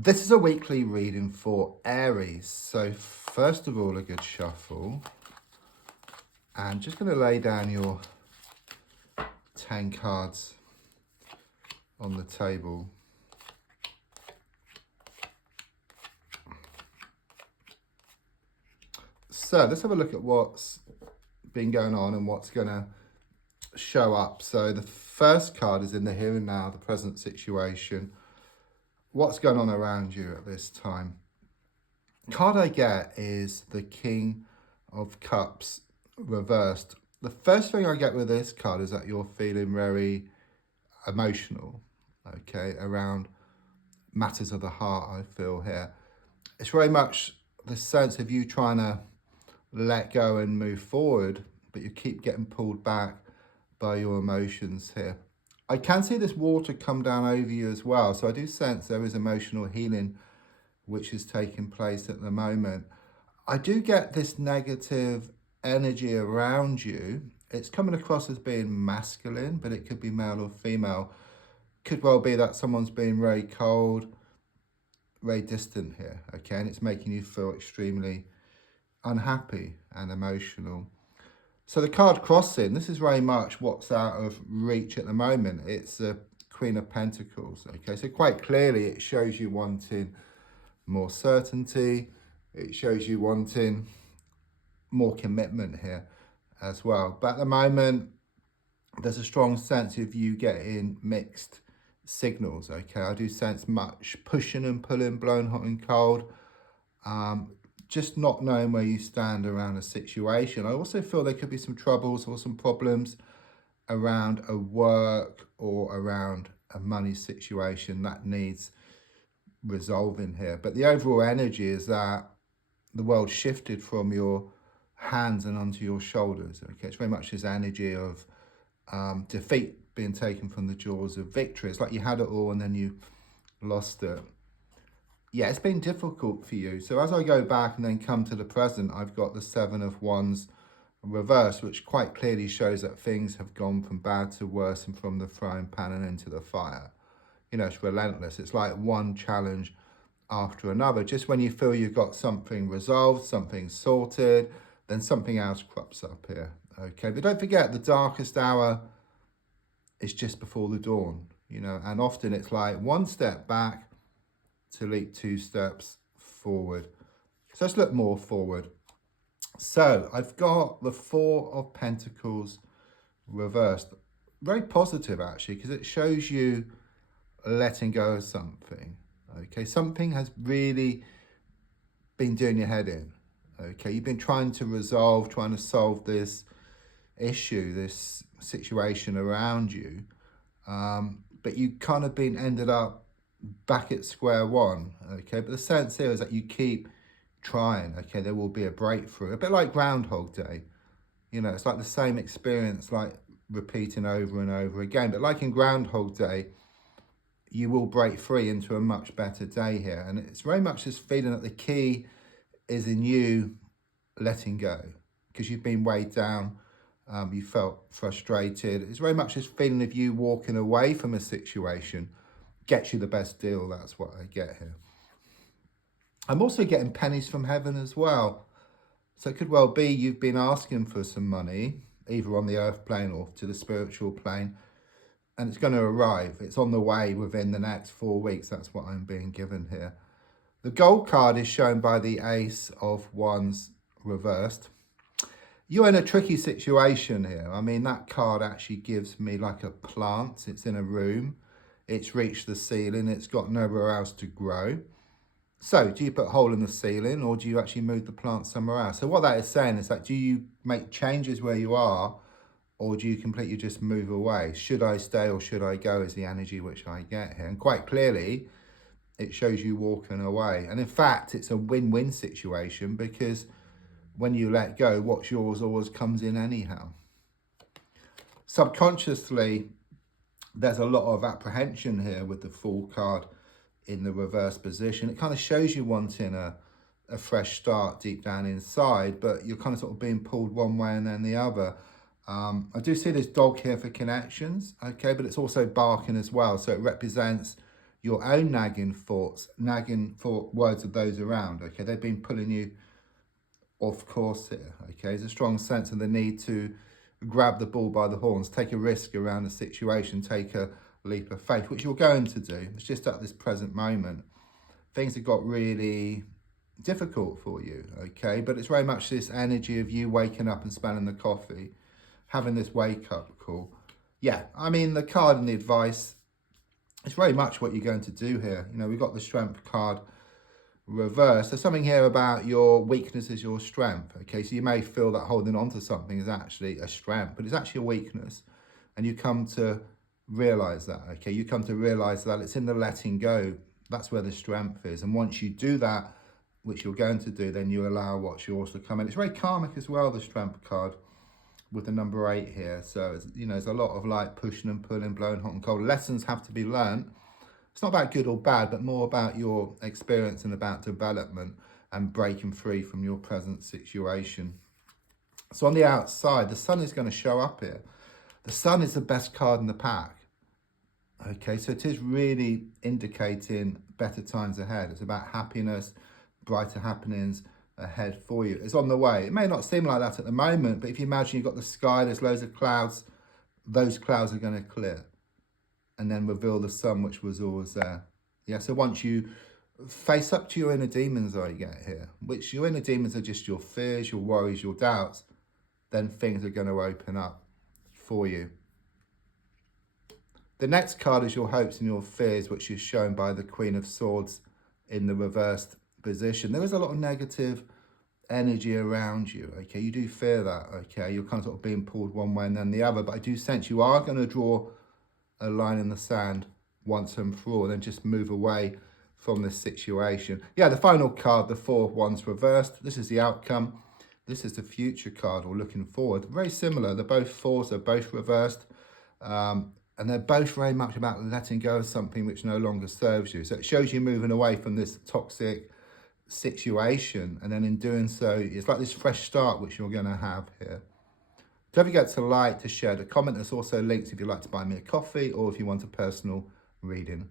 This is a weekly reading for Aries. So first of all, a good shuffle. And just going to lay down your 10 cards on the table. So let's have a look at what's been going on and what's going to show up. So the first card is in the here and now, the present situation. What's going on around you at this time? The card I get is the King of Cups reversed. The first thing I get with this card is that you're feeling very emotional, okay, around matters of the heart, I feel here. It's very much the sense of you trying to let go and move forward, but you keep getting pulled back by your emotions here. I can see this water come down over you as well, so I do sense there is emotional healing which is taking place at the moment. I do get this negative energy around you. It's coming across as being masculine, but it could be male or female. Could well be that someone's being very cold, very distant here, okay? And it's making you feel extremely unhappy and emotional. So the card crossing, this is very much what's out of reach at the moment. It's the Queen of Pentacles, okay? So quite clearly it shows you wanting more certainty. It shows you wanting more commitment here as well. But at the moment, there's a strong sense of you getting mixed signals, okay? I do sense much pushing and pulling, blowing hot and cold. Just not knowing where you stand around a situation. I also feel there could be some troubles or some problems around a work or around a money situation that needs resolving here. But the overall energy is that the world shifted from your hands and onto your shoulders. Okay, it's very much this energy of defeat being taken from the jaws of victory. It's like you had it all and then you lost it. Yeah, it's been difficult for you. So as I go back and then come to the present, I've got the Seven of Wands reversed, which quite clearly shows that things have gone from bad to worse and from the frying pan and into the fire. You know, it's relentless. It's like one challenge after another. Just when you feel you've got something resolved, something sorted, then something else crops up here. Okay, but don't forget, the darkest hour is just before the dawn, you know, and often it's like one step back to leap 2 steps forward. So let's look more forward. So I've got the Four of Pentacles reversed. Very positive actually, because it shows you letting go of something. Okay, something has really been doing your head in. Okay, you've been trying to solve this issue, this situation around you, but you kind of ended up back at square one. Okay, but the sense here is that you keep trying. Okay, there will be a breakthrough, a bit like Groundhog Day. You know, it's like the same experience, like repeating over and over again. But like in Groundhog Day, you will break free into a much better day here. And it's very much this feeling that the key is in you letting go, because you've been weighed down. You felt frustrated. It's very much this feeling of you walking away from a situation gets you the best deal. That's what I get here. I'm also getting pennies from heaven as well. So it could well be you've been asking for some money, either on the earth plane or to the spiritual plane, and it's going to arrive. It's on the way within the next 4 weeks. That's what I'm being given here. The gold card is shown by the Ace of Wands reversed. You're in a tricky situation here. I mean, that card actually gives me like a plant. It's in a room. It's reached the ceiling. It's got nowhere else to grow. So do you put a hole in the ceiling, or do you actually move the plant somewhere else? So what that is saying is that, do you make changes where you are, or do you completely just move away? Should I stay or should I go is the energy which I get here. And quite clearly, it shows you walking away. And in fact, it's a win-win situation, because when you let go, what's yours always comes in anyhow. Subconsciously, there's a lot of apprehension here with the Fool card in the reverse position. It kind of shows you wanting a fresh start deep down inside, but you're kind of sort of being pulled one way and then the other. I do see this dog here for connections, okay, but it's also barking as well. So it represents your own nagging thoughts, nagging for words of those around, okay? They've been pulling you off course here, okay? There's a strong sense of the need to grab the bull by the horns, take a risk around the situation, take a leap of faith, which you're going to do. It's just at this present moment. Things have got really difficult for you, okay? But it's very much this energy of you waking up and smelling the coffee, having this wake up call. Yeah, I mean, the card and the advice, it's very much what you're going to do here. You know, we've got the strength card reversed. There's something here about your weakness is your strength, okay? So you may feel that holding on to something is actually a strength, but it's actually a weakness. And you come to realize that, okay? You come to realize that it's in the letting go. That's where the strength is. And once you do that, which you're going to do, then you allow what's yours to come in. It's very karmic as well, the strength card, with the number 8 here. So, you know, there's a lot of like pushing and pulling, blowing hot and cold. Lessons have to be learned. It's not about good or bad, but more about your experience and about development and breaking free from your present situation. So on the outside, the sun is going to show up here. The sun is the best card in the pack. Okay, so it is really indicating better times ahead. It's about happiness, brighter happenings ahead for you. It's on the way. It may not seem like that at the moment, but if you imagine you've got the sky, there's loads of clouds, those clouds are going to clear and then reveal the sun, which was always there. Yeah, so once you face up to your inner demons, I get here, which your inner demons are just your fears, your worries, your doubts, then things are going to open up for you. The next card is your hopes and your fears, which is shown by the Queen of Swords in the reversed position. There is a lot of negative energy around you, okay? You do fear that, okay? You're kind of sort of being pulled one way and then the other, but I do sense you are going to draw a line in the sand once and for all, and then just move away from this situation. Yeah, the final card, the 4 of Wands reversed. This is the outcome. This is the future card, or looking forward. Very similar. They're both 4s, they're both reversed. And they're both very much about letting go of something which no longer serves you. So it shows you moving away from this toxic situation. And then in doing so, it's like this fresh start, which you're going to have here. Don't forget to like, to share, to comment. There's also links if you'd like to buy me a coffee or if you want a personal reading.